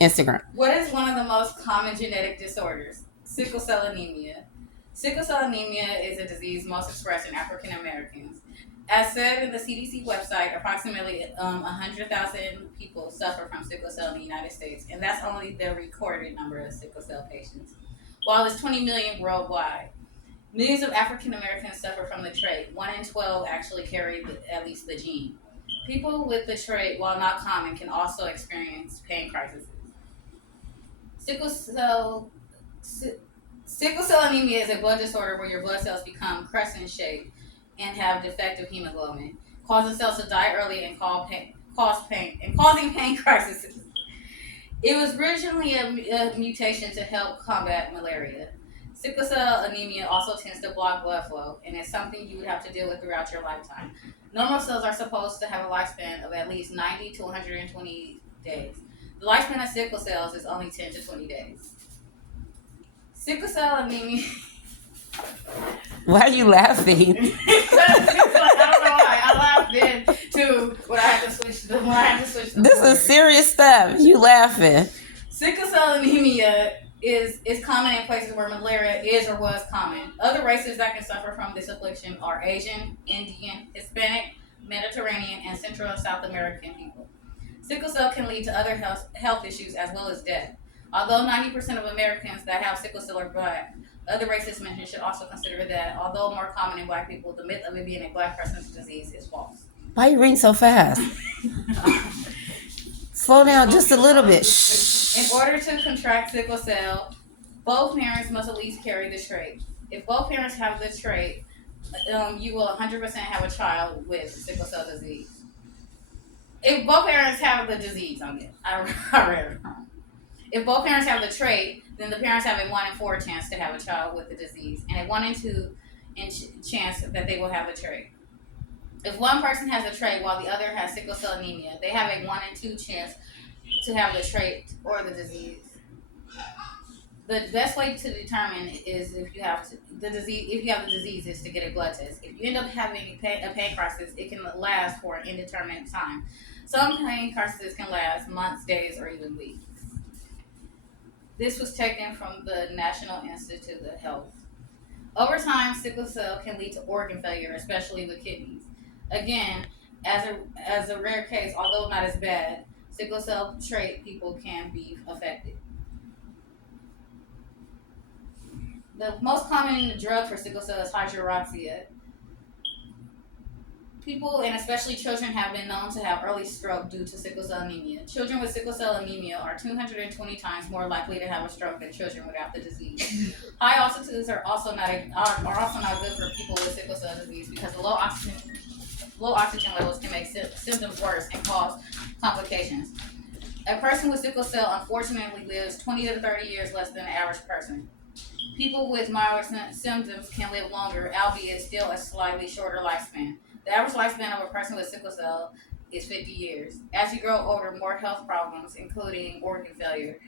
Instagram. What is one of the most common genetic disorders? Sickle cell anemia. Sickle cell anemia is a disease most expressed in African Americans. As said in the CDC website, approximately 100,000 people suffer from sickle cell in the United States, and that's only the recorded number of sickle cell patients. While it's 20 million worldwide, millions of African Americans suffer from the trait. 1 in 12 actually carry at least the gene. People with the trait, while not common, can also experience pain crises. Sickle cell si- Sickle cell anemia is a blood disorder where your blood cells become crescent shaped and have defective hemoglobin, causing cells to die early and cause pain and causing pain crises. It was originally a mutation to help combat malaria. Sickle cell anemia also tends to block blood flow, and it's something you would have to deal with throughout your lifetime. Normal cells are supposed to have a lifespan of at least 90 to 120 days. The lifespan of sickle cells is only 10 to 20 days. Sickle cell anemia. Why are you laughing? Because I don't know why I laughed then too when I had to switch the This is serious stuff. You laughing. Sickle cell anemia is common in places where malaria is or was common. Other races that can suffer from this affliction are Asian, Indian, Hispanic, Mediterranean, and Central and South American people. Sickle cell can lead to other health issues as well as death. Although 90% of Americans that have sickle cell are black, other races mentioned should also consider that, although more common in black people, the myth of it being a black person's disease is false. Why are you reading so fast? Slow down just a little bit. In order to contract sickle cell, both parents must at least carry the trait. If both parents have the trait, you will 100% have a child with sickle cell disease. If both parents have the disease, I read it wrong. If both parents have the trait, then the parents have a 1 in 4 chance to have a child with the disease, and a 1 in 2 chance that they will have the trait. If one person has the trait while the other has sickle cell anemia, they have a 1 in 2 chance to have the trait or the disease. The best way to determine is if you have the disease. If you have the disease, is to get a blood test. If you end up having a pain crisis, it can last for an indeterminate time. Some pain crises can last months, days, or even weeks. This was taken from the National Institute of Health. Over time, sickle cell can lead to organ failure, especially with kidneys. Again, as a rare case, although not as bad, sickle cell trait people can be affected. The most common drug for sickle cell is hydroxyurea. People, and especially children, have been known to have early stroke due to sickle cell anemia. Children with sickle cell anemia are 220 times more likely to have a stroke than children without the disease. High altitudes are also not good for people with sickle cell disease because the low oxygen levels can make symptoms worse and cause complications. A person with sickle cell unfortunately lives 20 to 30 years less than the average person. People with mild symptoms can live longer, albeit still a slightly shorter lifespan. The average lifespan of a person with sickle cell is 50 years. As you grow older, more health problems, including organ failure,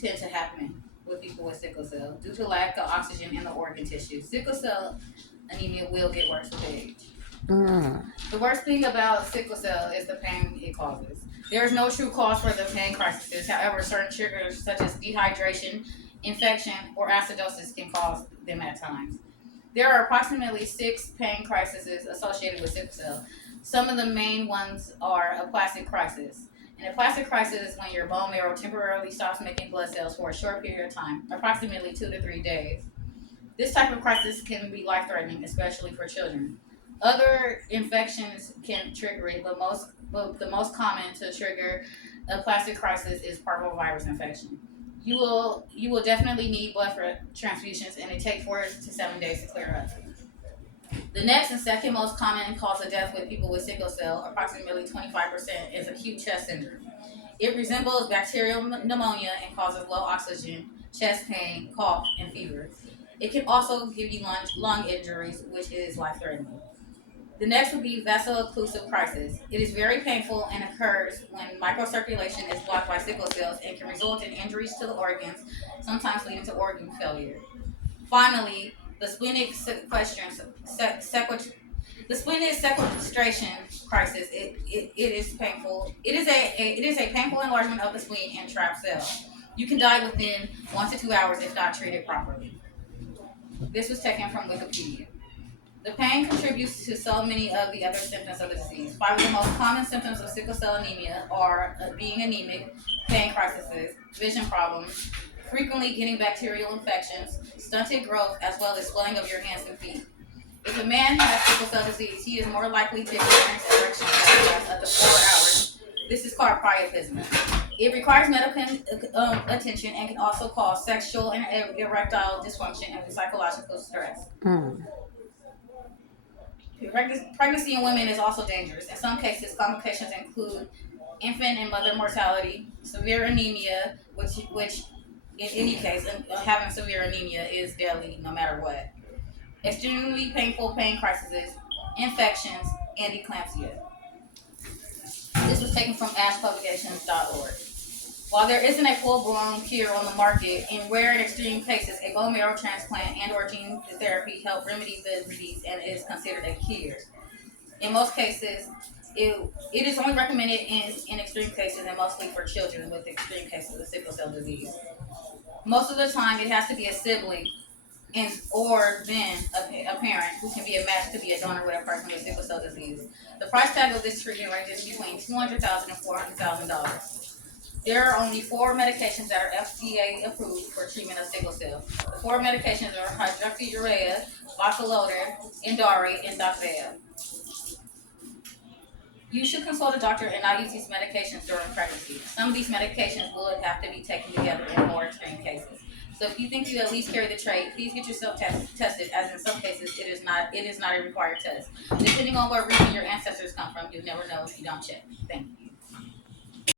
tend to happen with people with sickle cell due to lack of oxygen in the organ tissue. Sickle cell anemia will get worse with age. The worst thing about sickle cell is the pain it causes. There is no true cause for the pain crises. However, certain triggers such as dehydration, infection, or acidosis can cause them at times. There are approximately 6 pain crises associated with sickle cell. Some of the main ones are aplastic crisis. An aplastic crisis is when your bone marrow temporarily stops making blood cells for a short period of time, approximately 2 to 3 days. This type of crisis can be life-threatening, especially for children. Other infections can trigger it, but the most common to trigger a plastic crisis is parvovirus infection. You will definitely need blood for transfusions, and it takes 4 to 7 days to clear up. The next and second most common cause of death with people with sickle cell, approximately 25%, is acute chest syndrome. It resembles bacterial pneumonia and causes low oxygen, chest pain, cough, and fever. It can also give you lung injuries, which is life-threatening. The next would be vaso-occlusive crisis. It is very painful and occurs when microcirculation is blocked by sickle cells and can result in injuries to the organs, sometimes leading to organ failure. Finally, the splenic sequestration. The splenic sequestration crisis. It is painful. It is a painful enlargement of the spleen and trapped cell. You can die within 1 to 2 hours if not treated properly. This was taken from Wikipedia. The pain contributes to so many of the other symptoms of the disease. Five of the most common symptoms of sickle cell anemia are being anemic, pain crises, vision problems, frequently getting bacterial infections, stunted growth, as well as swelling of your hands and feet. If a man has sickle cell disease, he is more likely to experience erection up to 4 hours. This is called priapism. It requires medical attention and can also cause sexual and erectile dysfunction and psychological stress. Mm. Pregnancy in women is also dangerous. In some cases, complications include infant and mother mortality, severe anemia, which in any case, having severe anemia is deadly no matter what. Extremely painful pain crises, infections, and eclampsia. This was taken from ashpublications.org. While there isn't a full-blown cure on the market, in rare and extreme cases, a bone marrow transplant and/or gene therapy help remedy the disease and is considered a cure. In most cases, it is only recommended in extreme cases and mostly for children with extreme cases of sickle cell disease. Most of the time, it has to be a sibling or then a parent who can be a match to be a donor with a person with sickle cell disease. The price tag of this treatment ranges between $200,000 and $400,000. There are only 4 medications that are FDA approved for treatment of sickle cell. The 4 medications are hydroxyurea, bacolodar, Endari, and Doxea. You should consult a doctor and not use these medications during pregnancy. Some of these medications will have to be taken together in more extreme cases. So if you think you at least carry the trait, please get yourself tested, as in some cases it is not a required test. Depending on what region your ancestors come from, you'll never know if you don't check. Thank you.